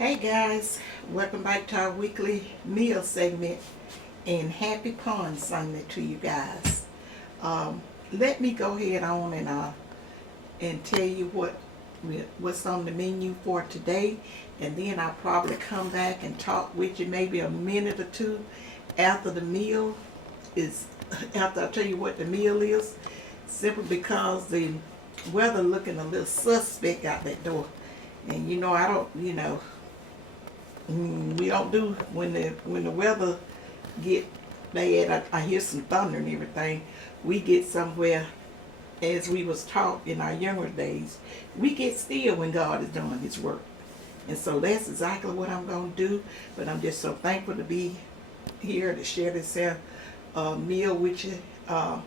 Hey guys, welcome back to our weekly meal segment and happy pond Sunday to you guys. Let me go ahead on and tell you what's on the menu for today, and then I'll probably come back and talk with you maybe a minute or two after the meal is after I tell you what the meal is, simply because the weather looking a little suspect out that door. And I don't, we don't do when the weather get bad. I hear some thunder and everything. We get somewhere, as we was taught in our younger days. We get still when God is doing His work, and so that's exactly what I'm gonna do. But I'm just so thankful to be here to share this meal with you. Now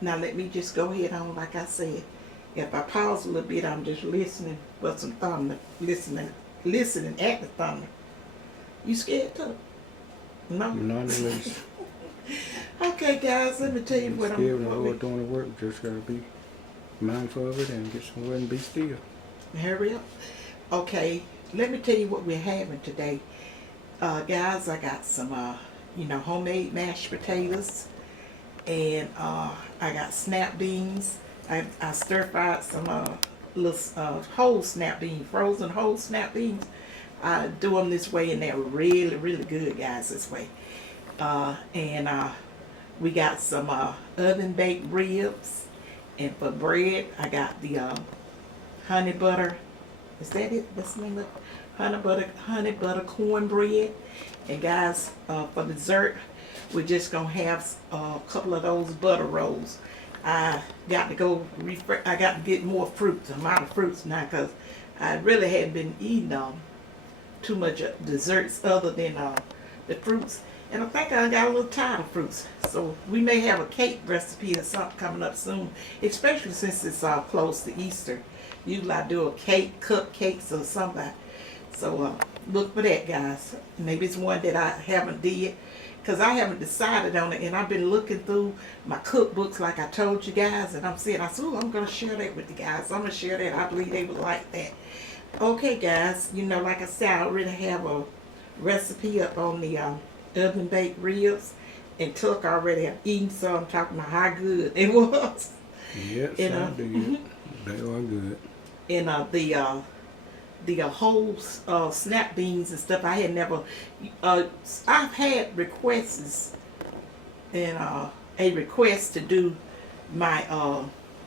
let me just go ahead on, like I said. If I pause a little bit, I'm just listening for some thunder, listening at the thunder. You scared too? No? Not the least. Okay, guys, let me tell you what Still, I'm when we're doing the work, just gotta be mindful of it and get somewhere and be still. Hurry up. Okay, let me tell you what we're having today. Guys, I got some, homemade mashed potatoes, and I got snap beans. I stir-fried some little whole snap beans, frozen whole snap beans. I do them this way, and they're really, really good, guys, this way. And we got some oven-baked ribs. And for bread, I got the honey butter. Is that it? That's the name of it? Honey butter cornbread. And guys, for dessert, we're just gonna have a couple of those butter rolls. I got to I got to get more fruits. I'm out of fruits now because I really hadn't been eating too much desserts other than the fruits. And I think I got a little tired of fruits. So we may have a cake recipe or something coming up soon, especially since it's close to Easter. Usually I do a cake, cupcakes or something. So look for that, guys. Maybe it's one that I haven't did, because I haven't decided on it. And I've been looking through my cookbooks like I told you guys. And I said, I'm going to share that with you guys. I'm going to share that. I believe they would like that. Okay, guys. Like I said, I already have a recipe up on the oven baked ribs, and Tuck already have eaten some, talking about how good it was. Yes, I do. They are good. And the whole snap beans and stuff, I had never. I've had requests and a request to do my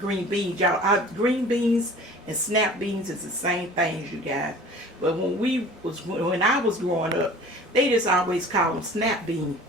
green beans. Y'all, green beans and snap beans is the same things, you guys. But when I was growing up, they just always call them snap beans.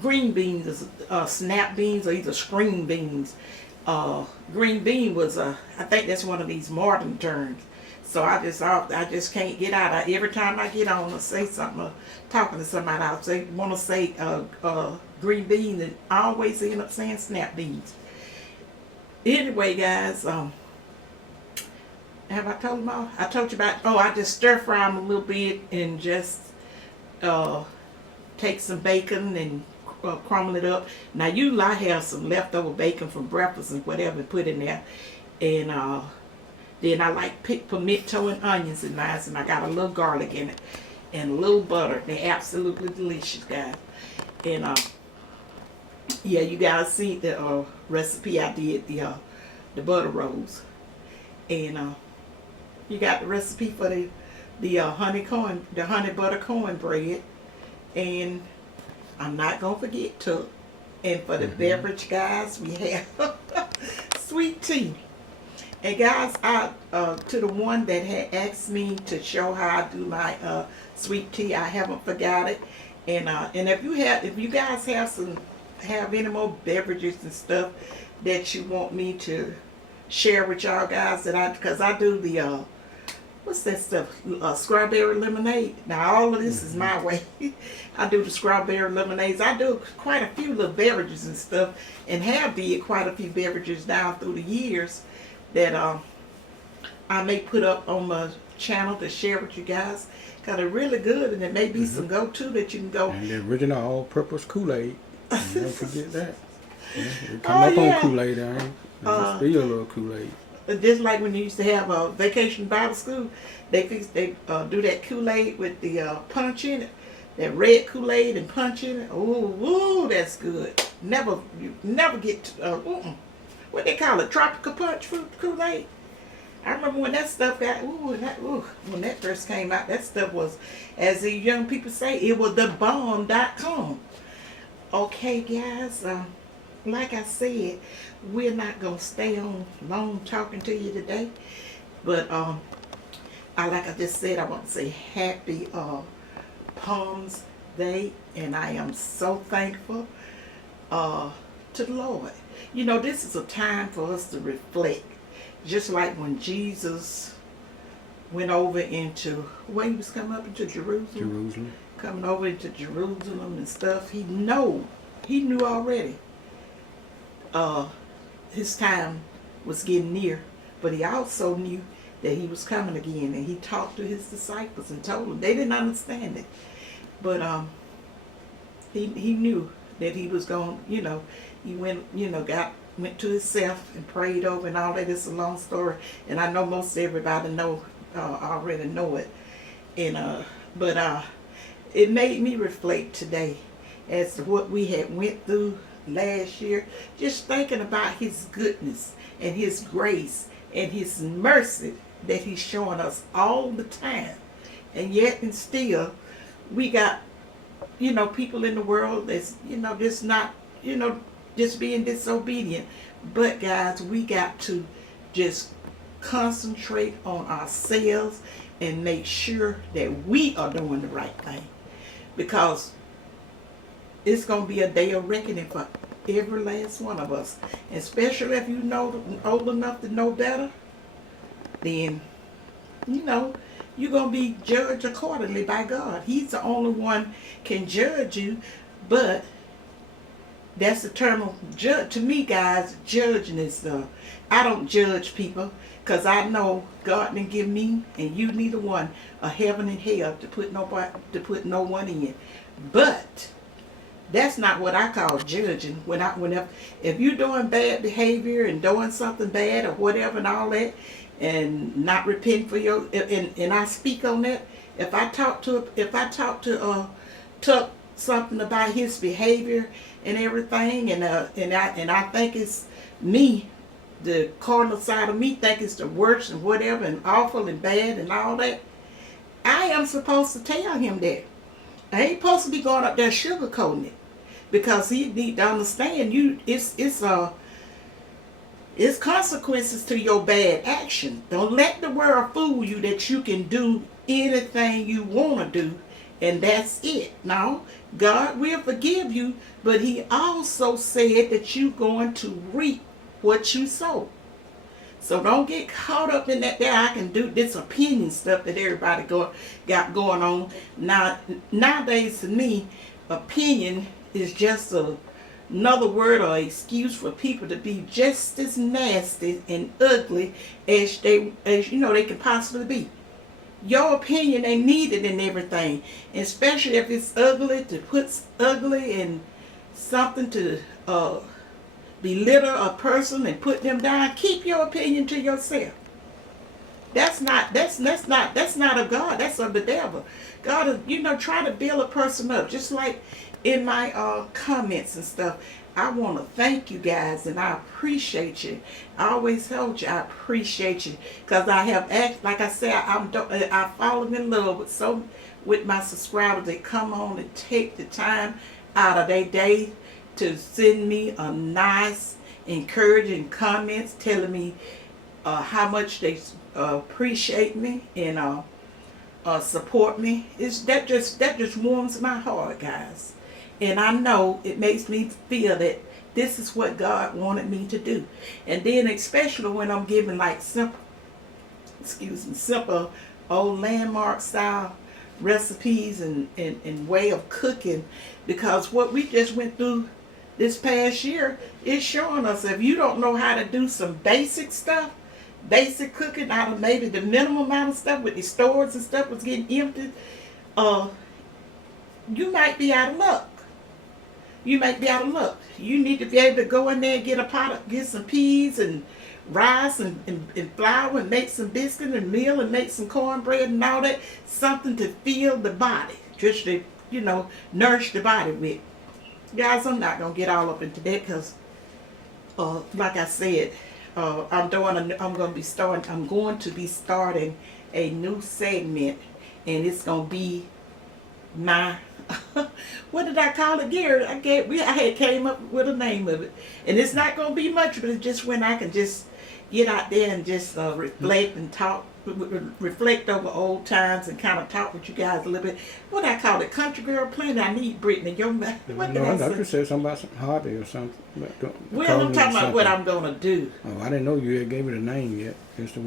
Green beans is snap beans, or either string beans. Green bean was I think that's one of these modern terms. So I just can't get out. Every time I get on or say something, or talking to somebody, I want to say green beans, and I always end up saying snap beans. Anyway, guys, have I told them all? I told you about, I just stir fry them a little bit and just take some bacon and crumble it up. Now, usually I have some leftover bacon from breakfast and whatever and put in there. And then I like pimento and onions in mine, and I got a little garlic in it and a little butter. They're absolutely delicious, guys. And yeah, you guys see the recipe I did, the butter rolls. And you got the recipe for the honey butter cornbread. And I'm not gonna forget to. And for the beverage, guys, we have sweet tea. And guys, to the one that had asked me to show how I do my sweet tea, I haven't forgot it. And if you guys have any more beverages and stuff that you want me to share with y'all guys, because I do the what's that stuff? Strawberry lemonade. Now all of this is my way. I do the strawberry lemonades. I do quite a few little beverages and stuff, and have did quite a few beverages down through the years that I may put up on my channel to share with you guys. Because they're really good, and there may be some go-to that you can go. And the original all-purpose Kool-Aid. Don't forget that. Yeah, we come up on Kool-Aid, ain't just be a little Kool-Aid. just like when you used to have a vacation Bible school, they do that Kool-Aid with the punch in it, that red Kool-Aid and punch in it. Ooh, that's good. You never get what they call it, tropical punch fruit Kool-Aid. I remember when that stuff got when that first came out, that stuff was, as the young people say, it was the bomb.com. Okay, guys. Like I said, we're not gonna stay on long talking to you today, but like I just said, I want to say happy Palms Day, and I am so thankful to the Lord. You know, this is a time for us to reflect, just like when Jesus went over into, when he was coming up into Jerusalem, coming over into Jerusalem and stuff. He knew already. His time was getting near, but he also knew that he was coming again, and he talked to his disciples and told them. They didn't understand it, but he knew that he was going. You know, he went to himself and prayed over and all that. It's a long story, and I know most everybody already know it, and but it made me reflect today as to what we had went through last year, just thinking about his goodness and his grace and his mercy that he's showing us all the time. And yet and still we got people in the world that's just not just being disobedient. But guys, we got to just concentrate on ourselves and make sure that we are doing the right thing, because it's going to be a day of reckoning for every last one of us. Especially if you know old enough to know better, then you're going to be judged accordingly by God. He's the only one can judge you. But that's the term of judge. To me, guys, judging is I don't judge people, because I know God didn't give me and you neither one a heaven and hell to put no one in. But that's not what I call judging. If you're doing bad behavior and doing something bad or whatever and all that, and not repent for your, and I speak on that. If I talk to Tuck something about his behavior and everything, and I think it's me, the carnal side of me think it's the worst and whatever and awful and bad and all that, I am supposed to tell him that. I ain't supposed to be going up there sugarcoating it, because he need to understand it's consequences to your bad action. Don't let the world fool you that you can do anything you want to do and that's it. No, God will forgive you, but he also said that you're going to reap what you sow. So don't get caught up in that I can do this opinion stuff that everybody got going on. Nowadays, to me, opinion is just another word or excuse for people to be just as nasty and ugly as they can possibly be. Your opinion ain't needed in everything, especially if it's ugly, to put ugly in something to belittle a person and put them down. Keep your opinion to yourself. That's not of God. That's of the devil. God is, try to build a person up. Just like in my comments and stuff, I want to thank you guys, and I appreciate you. I always told you I appreciate you, because I have like I said, I fallen in love with my subscribers that come on and take the time out of their day to send me a nice, encouraging comments telling me how much they appreciate me and support me. That just warms my heart, guys. And I know it makes me feel that this is what God wanted me to do. And then especially when I'm giving like simple old landmark style recipes and way of cooking, because what we just went through this past year is showing us, if you don't know how to do some basic stuff, basic cooking out of maybe the minimum amount of stuff with the stores and stuff was getting emptied, you might be out of luck. You need to be able to go in there and get some peas and rice and flour and make some biscuit and meal and make some cornbread and all that. Something to fill the body, just to, nourish the body with. Guys, I'm not going to get all up into that because, like I said, I'm going to be starting a new segment, and it's going to be my what did I call it, Gary? I had came up with a name of it, and it's not going to be much, but it's just when I can just get out there and just reflect and talk, reflect over old times and kind of talk with you guys a little bit. What I call it, country girl playing. I need Brittany. What did No, I I say? just said something about some hobby or something. Well, I'm talking about what I'm going to do. Oh, I didn't know you had gave it a name yet.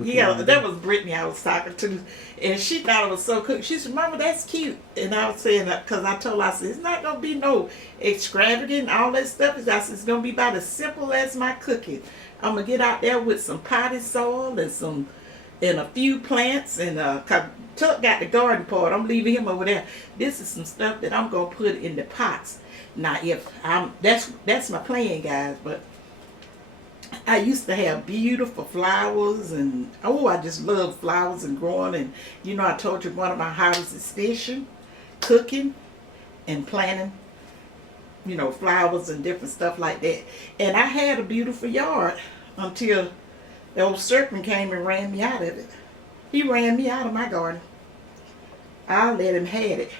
Yeah, that was Brittany I was talking to, and she thought it was so cool. She said, "Mama, that's cute." And I was saying that because I told her, I said, "It's not gonna be no extravagant, all that stuff. I said, it's gonna be about as simple as my cooking. I'm gonna get out there with some potted soil and a few plants, and cause Tuck got the garden part. I'm leaving him over there. This is some stuff that I'm gonna put in the pots. Now, that's my plan, guys, but." I used to have beautiful flowers, and I just love flowers and growing. And I told you one of my hobbies is fishing, cooking, and planting, flowers and different stuff like that. And I had a beautiful yard until the old serpent came and ran me out of it. He ran me out of my garden. I let him have it.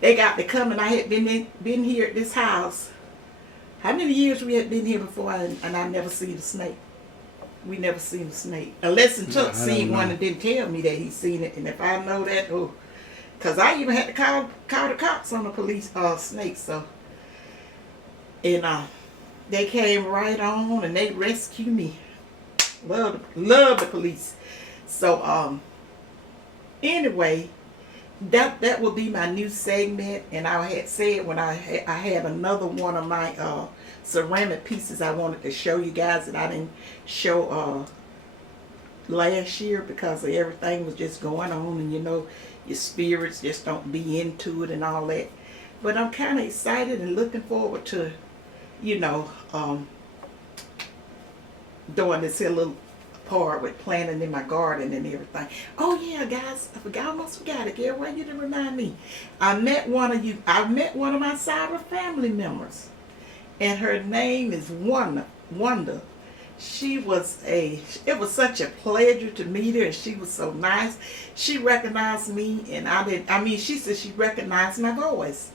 They got to come, and I had been here at this house. How many years we had been here before, and I never seen a snake? We never seen a snake. Unless Tuck seen one and didn't tell me that he seen it. And if I know that, because I even had to call the cops on the police snakes. So, and they came right on and they rescued me. Love the police. So anyway, that will be my new segment. And I had said when I had another one of my ceramic pieces I wanted to show you guys that I didn't show last year because of everything was just going on, and your spirits just don't be into it and all that. But I'm kind of excited and looking forward to doing this here little part with planting in my garden and everything. Oh yeah, guys, I almost forgot it. Gary, why you didn't remind me? I met one of my cyber family members, and her name is Wanda. It was such a pleasure to meet her, and she was so nice. She recognized me, and she said she recognized my voice.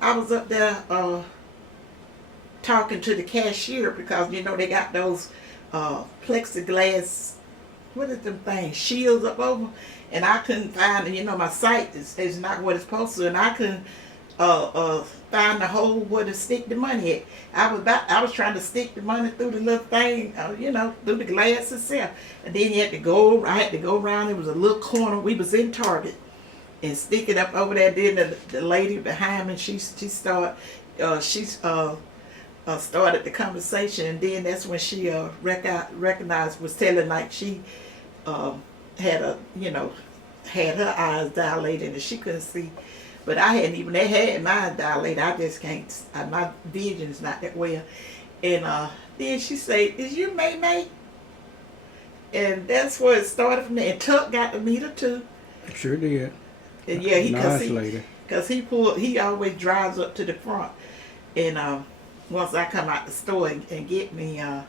I was up there talking to the cashier because they got those plexiglass, what is them things, shields up over, and I couldn't find it. My sight is not what it's supposed to, and I couldn't find the hole where to stick the money at. I was trying to stick the money through the little thing, through the glass itself, and then I had to go around. It was a little corner. We was in Target, and stick it up over there. Then the lady behind me, she started the conversation, and then that's when she recognized, was telling like she had her eyes dilated and she couldn't see, but I hadn't even. They had mine dilated. I just can't. My vision is not that well. And then she said, "Is you May May?" And that's where it started from there. And Tuck got to meet her too. Sure did. And yeah, nice he always drives up to the front, and once I come out the store and get me, and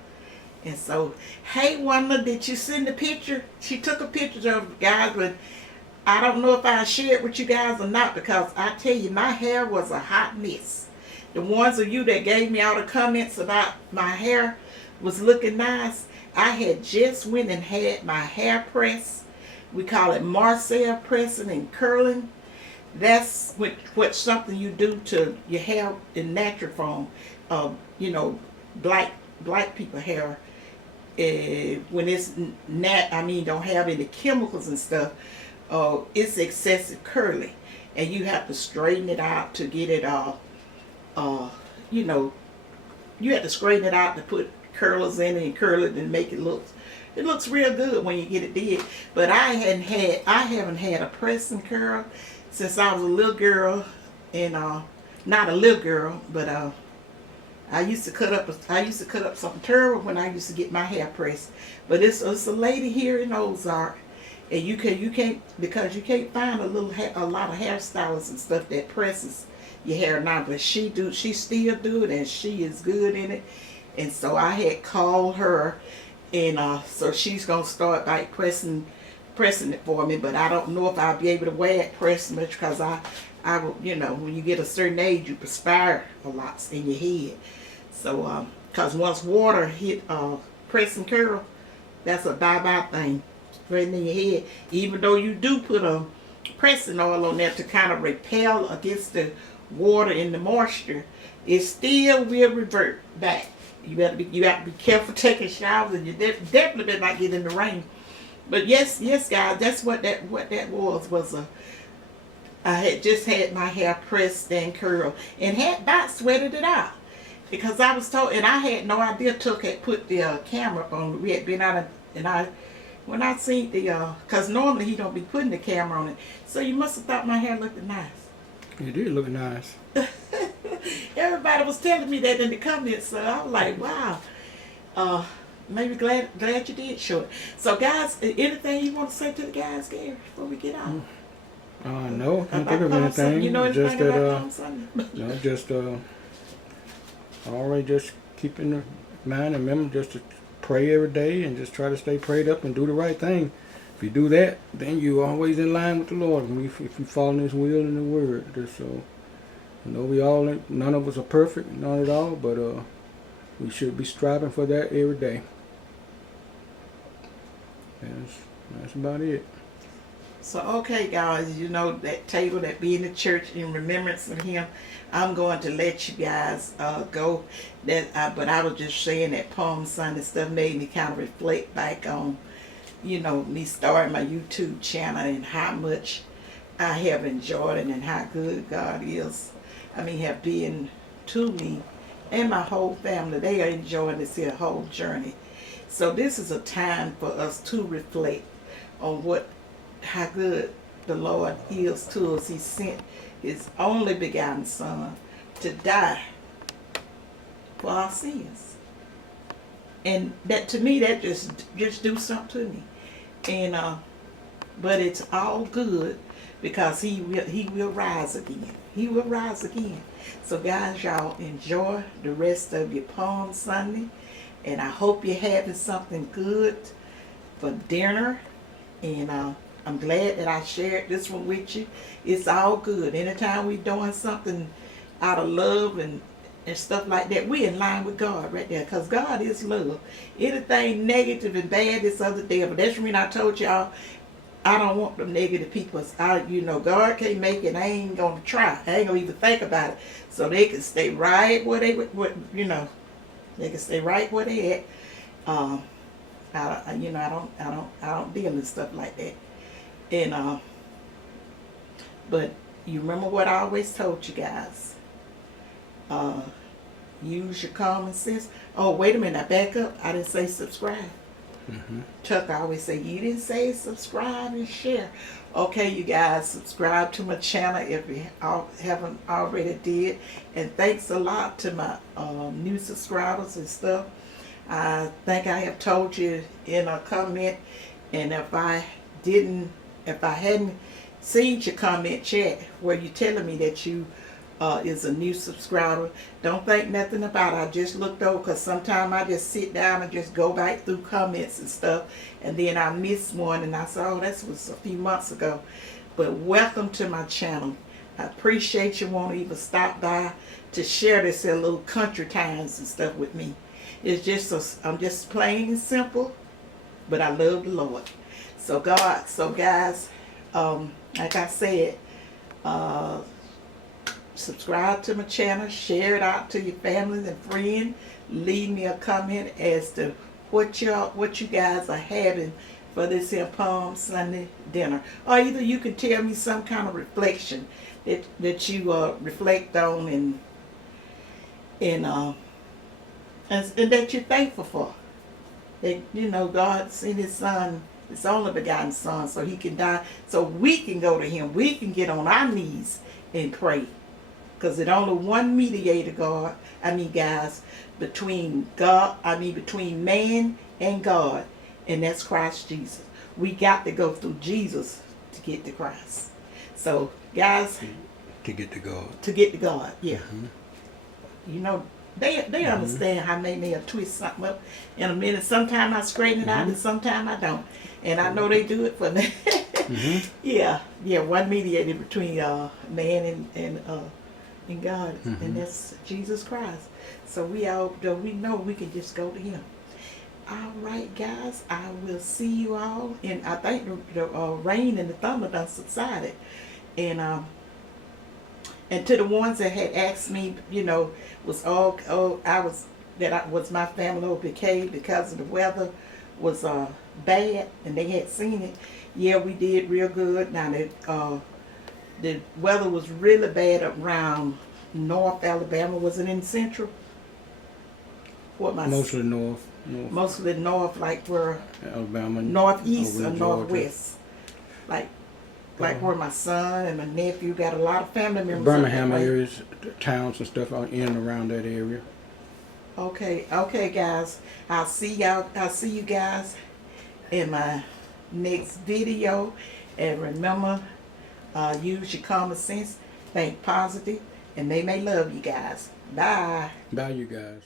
so, hey Wanda, did you send the picture? She took a picture of the guys, but I don't know if I shared with you guys or not, because I tell you, my hair was a hot mess. The ones of you that gave me all the comments about my hair was looking nice, I had just went and had my hair pressed. We call it Marcel pressing and curling. That's what something you do to your hair in natural form. Black people hair, when it's don't have any chemicals and stuff, it's excessive curly, and you have to straighten it out to get it you have to straighten it out to put curlers in it and curl it and make it looks real good when you get it did. But I haven't had a press and curl since I was a little girl, and not a little girl, but I used to cut up something terrible when I used to get my hair pressed. But it's a lady here in Ozark, and you can't because you can't find a lot of hairstylists and stuff that presses your hair now. But she still do it, and she is good in it. And so I had called her, and so she's gonna start by pressing it for me. But I don't know if I'll be able to wear it pressed much because I will, when you get a certain age, you perspire a lot in your head. So, because once water hit press and curl, that's a bye-bye thing right in your head. Even though you do put a pressing oil on there to kind of repel against the water and the moisture, it still will revert back. You have to be careful taking showers, and you definitely better not get in the rain. But yes, guys, that's what that was. I had just had my hair pressed and curled, and had about sweated it out because I was told, and I had no idea Tuck had put the camera on. We had been out, and when I seen because normally he don't be putting the camera on it, so you must have thought my hair looked nice. It did look nice. Everybody was telling me that in the comments, so I was like, wow. Maybe glad you did show it. So guys, anything you want to say to the guys, Gary, before we get out? No, I can't think of anything. You know anything about Palm Sunday? No, just always just keep in mind and remember just to pray every day and just try to stay prayed up and do the right thing. If you do that, then you're always in line with the Lord. If you follow His will and the Word, just so. None of us are perfect, none at all, but we should be striving for that every day. That's about it. So, okay, guys, that table that be in the church in remembrance of Him, I'm going to let you guys go. But I was just saying that Palm Sunday stuff made me kind of reflect back on, me starting my YouTube channel and how much I have enjoyed it and how good God is. Have been to me and my whole family. They are enjoying this here whole journey. So this is a time for us to reflect on how good the Lord is to us. He sent His only begotten Son to die for our sins. And that, to me, that just do something to me. And but it's all good because he will rise again. He will rise again. So guys, y'all enjoy the rest of your Palm Sunday. And I hope you're having something good for dinner. And I'm glad that I shared this one with you. It's all good. Anytime we're doing something out of love and stuff like that, we're in line with God right there. Because God is love. Anything negative and bad is of the devil. That's the reason I told y'all, I don't want them negative people. God can't make it. I ain't gonna try. I ain't gonna even think about it. So they can stay right where they they can stay right where they at. I don't deal in stuff like that. And but you remember what I always told you guys. Use your common sense. Oh, wait a minute, I back up. I didn't say subscribe. Chuck always say, you didn't say subscribe and share. Okay, you guys, subscribe to my channel if you haven't already did. And thanks a lot to my new subscribers and stuff. I think I have told you in a comment, and if I hadn't seen your comment chat where you're telling me that you is a new subscriber, don't think nothing about it. I just looked over because sometimes I just sit down and just go back through comments and stuff, and then I miss one and I said, oh, that was a few months ago. But welcome to my channel. I appreciate you want to even stop by to share this in little country times and stuff with me. It's just I'm just plain and simple, but I love the Lord. So guys, like I said, subscribe to my channel, share it out to your families and friends. Leave me a comment as to what you guys are having for this here Palm Sunday dinner. Or either you can tell me some kind of reflection that you reflect on and that you're thankful for. That God sent His Son, His only begotten Son, so He can die, so we can go to Him. We can get on our knees and pray. Because there's only one mediator, guys, between man and God, and that's Christ Jesus. We got to go through Jesus to get to Christ. So, guys, To get to God. yeah. You know, they understand how they may twist something up in a minute. Sometimes I straighten it out and sometimes I don't. And I know they do it for me. Yeah, one mediator between man and God, and that's Jesus Christ. So we know we can just go to Him. All right, guys, I will see you all. And I think the rain and the thunder done subsided. And to the ones that had asked me, was my family okay because of the weather was bad, and they had seen it. Yeah, we did real good. Now the weather was really bad around North Alabama. Was it in Central? Mostly north. Mostly north, like where Alabama. northeast or Georgia. northwest, like where my son and my nephew got a lot of family members. Birmingham areas, towns and stuff out in and around that area. Okay, guys. I'll see you guys in my next video. And remember, use your common sense, think positive, and they may love you guys. Bye. Bye, you guys.